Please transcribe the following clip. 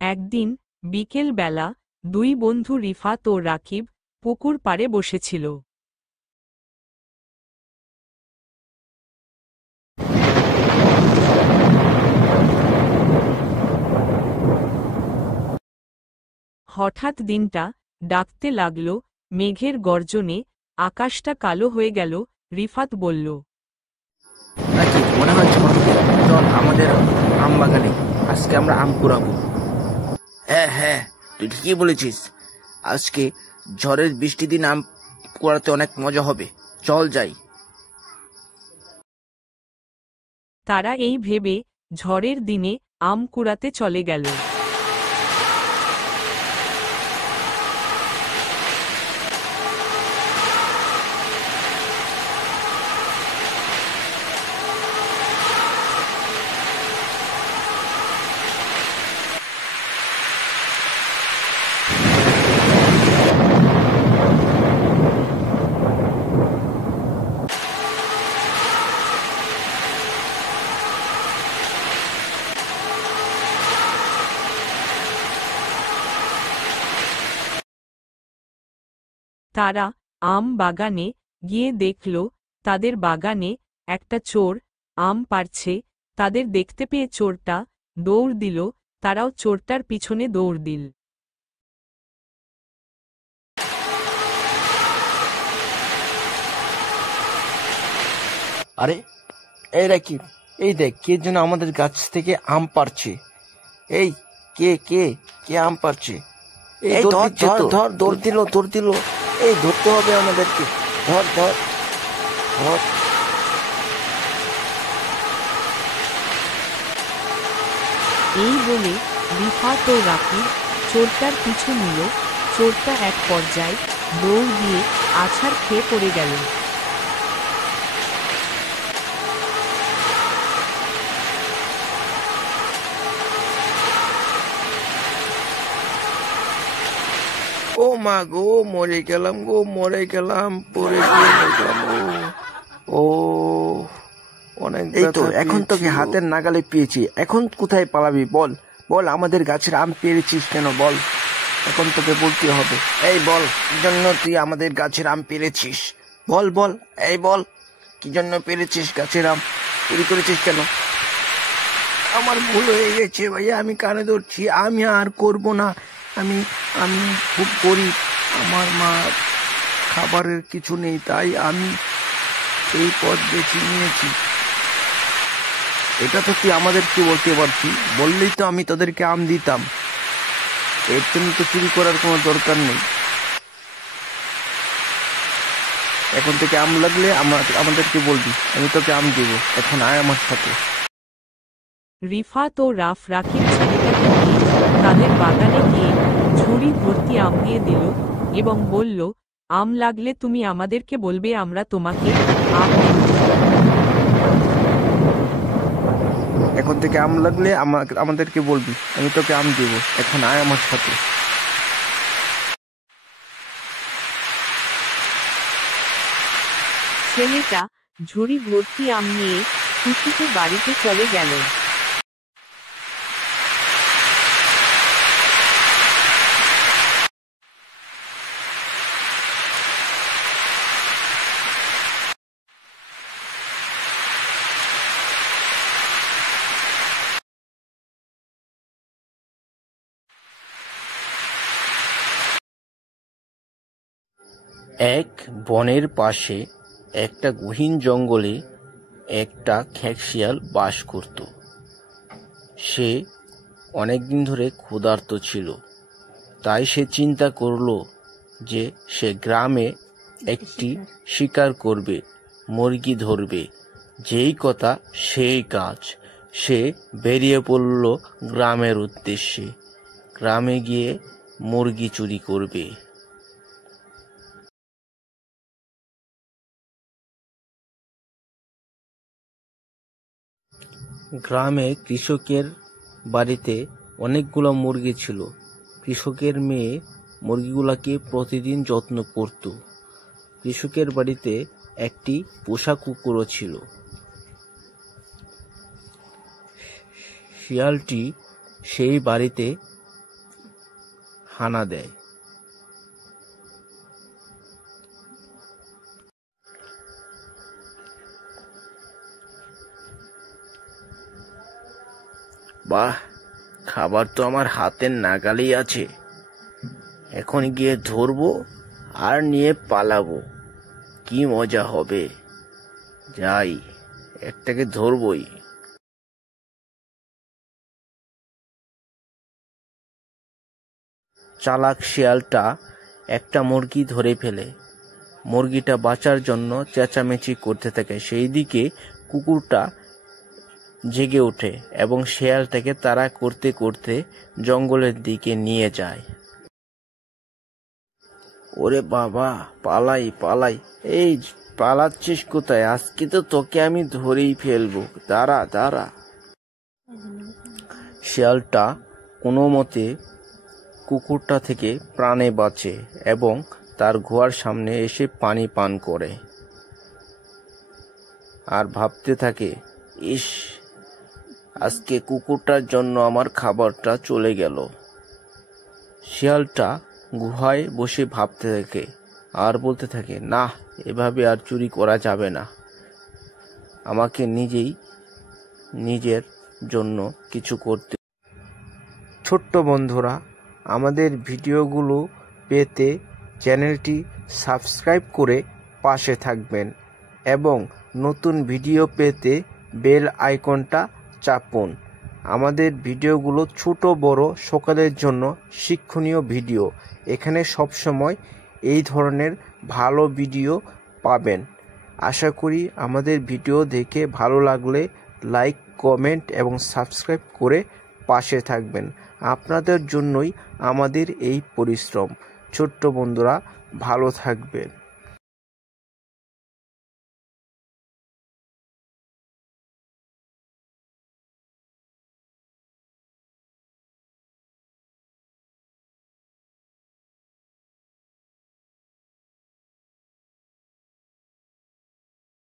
একদিন বিকেল বেলা দুই বন্ধু রিফাত ও রাকিব পুকুর পাড়ে বসেছিল। হঠাৎ দিনটা ডাকতে লাগল, মেঘের গর্জনে আকাশটা কালো হয়ে গেল। রিফাত বলল, নাকি মনে হচ্ছে চল আমাদের আম বাগানে, আজকে আমরা আম কুড়াবো। হ্যাঁ হ্যাঁ, তুই ঠিকই বলেছিস, আজকে ঝড়ের বৃষ্টি দিন আম কুড়াতে অনেক মজা হবে, চল যাই। তারা এই ভেবে ঝড়ের দিনে আম কুড়াতে চলে গেল। তারা আম বাগানে গিয়ে দেখল, তাদের বাগানে একটা চোর আম পাড়ছে। তাদের দেখতে পেয়ে চোরটা দৌড় দিল, তারাও চোরটার পিছনে দৌড় দিল। আরে এই রাকিব, এই দেখ কে যেন আমাদের গাছ থেকে আম পাড়ছে। এই কে কে কে আম পাড়ছে? এই ধর দৌড় দিল, এই ধরতে হবে আমাদেরকে, ধর ধর ধর। এই বলে রিফাত ও রাকিব চোরটার পিছু নিল। চোরটা এক পর্যায়ে দৌড় দিয়ে আছাড় খেয়ে পড়ে গেল। ও মা গো, মরে গেলাম গো, মরে গেলাম, পড়ে গিয়ে গেলাম। ও অনেক, এই তো এখন তোকে হাতের নাগালে পেয়েছি, এখন কোথায় পালাবি বল? বল আমাদের গাছের আম পেরেছিস কেন বল, এখন তোকে বলতে হবে। এই বল কি জন্য তুই আমাদের গাছের আম পেরেছিস, বল বল, এই বল কি জন্য পেরেছিস গাছের আম, চুরি করেছিস কেন? আমার ভুল হয়ে গেছে ভাইয়া, আমি কানে ধরছি, আমি আর করব না। আমি আমি খুব গরিব, আমার মা খাবারের কিছু নেই, তাই আমি এই পথ বেছে নিয়েছি। এটা তো তুই আমাদেরকে বলতে পারতি, বললেই তো আমি তোদেরকে আম দিতাম, এর জন্য তো চুরি করার কোনো দরকার নেই। এখন থেকে আম লাগলে আমাদেরকে বলবি, আমি তোকে আম দেব, এখন আয় আমার সাথে। রিফাত ও রাকিব ছেলেটাকে নিয়ে তাদের বাগানে গিয়ে ঝুড়ি ভর্তি আম দিয়ে দিল এবং বলল, আম লাগলে তুমি আমাদেরকে বলবে, আমরা তোমাকে আম দেব। এখন থেকে আম লাগলে আমাদেরকে বলবি, আমি তোকে আম দেব, এখন আয় আমার সাথে। ছেলেটা ঝুড়ি ভর্তি আম নিয়ে খুশিতে বাড়িতে চলে গেল। এক বনের পাশে একটা গহীন জঙ্গলে একটা খেকশিয়াল বাস করত। সে অনেকদিন ধরে ক্ষুধার্ত ছিল, তাই সে চিন্তা করলো যে সে গ্রামে একটি শিকার করবে, মুরগি ধরবে। যেই কথা সেই কাজ, সে বেরিয়ে পড়ল গ্রামের উদ্দেশ্যে। গ্রামে গিয়ে মুরগি চুরি করবে। গ্রামে কৃষকের বাড়িতে অনেকগুলো মুরগি ছিল। কৃষকের মেয়ে মুরগিগুলাকে প্রতিদিন যত্ন করত। কৃষকের বাড়িতে একটি পোষা কুকুরও ছিল। শিয়ালটি সেই বাড়িতে হানা দেয়। বাহ, খাবার তো আমার হাতের নাগালেই আছে। এখন গিয়ে ধরবো আর নিয়ে পালাবো, কি মজা হবে। যাই, একটাকে ধরবই। চালাক শিয়ালটা একটা মুরগি ধরে ফেলে। মুরগিটা বাঁচার জন্য চেঁচামেচি করতে থাকে। সেই দিকে কুকুরটা জেগে ওঠে এবং শিয়ালটাকে তাড়া করতে করতে জঙ্গলের দিকে নিয়ে যায়। ওরে বাবা, পালাই পালাই। এই পালাচ্ছিস কোথায়? আজকে তো তোকে আমি ধরেই ফেলবো। দাঁড়া দাঁড়া। শিয়ালটা কোনো মতে কুকুরটা থেকে প্রাণে বাঁচে এবং তার গুহার সামনে এসে পানি পান করে আর ভাবতে থাকে, ইস, আজকে কুকুরটার জন্য আমার খাবারটা চলে গেল। শিয়ালটা গুহায় বসে ভাবতে থাকে আর বলতে থাকে, না, এভাবে আর চুরি করা যাবে না। আমাকে নিজের জন্য কিছু করতে। ছোট্ট বন্ধুরা, আমাদের ভিডিওগুলো পেতে চ্যানেলটি সাবস্ক্রাইব করে পাশে থাকবেন এবং নতুন ভিডিও পেতে বেল আইকনটা চাপুন। আমাদের ভিডিওগুলো ছোট বড় সকলের জন্য শিক্ষণীয় ভিডিও। এখানে সবসময় এই ধরনের ভালো ভিডিও পাবেন। আশা করি আমাদের ভিডিও দেখে ভালো লাগলে লাইক, কমেন্ট এবং সাবস্ক্রাইব করে পাশে থাকবেন। আপনাদের জন্যই আমাদের এই পরিশ্রম। ছোট্ট বন্ধুরা, ভালো থাকবেন।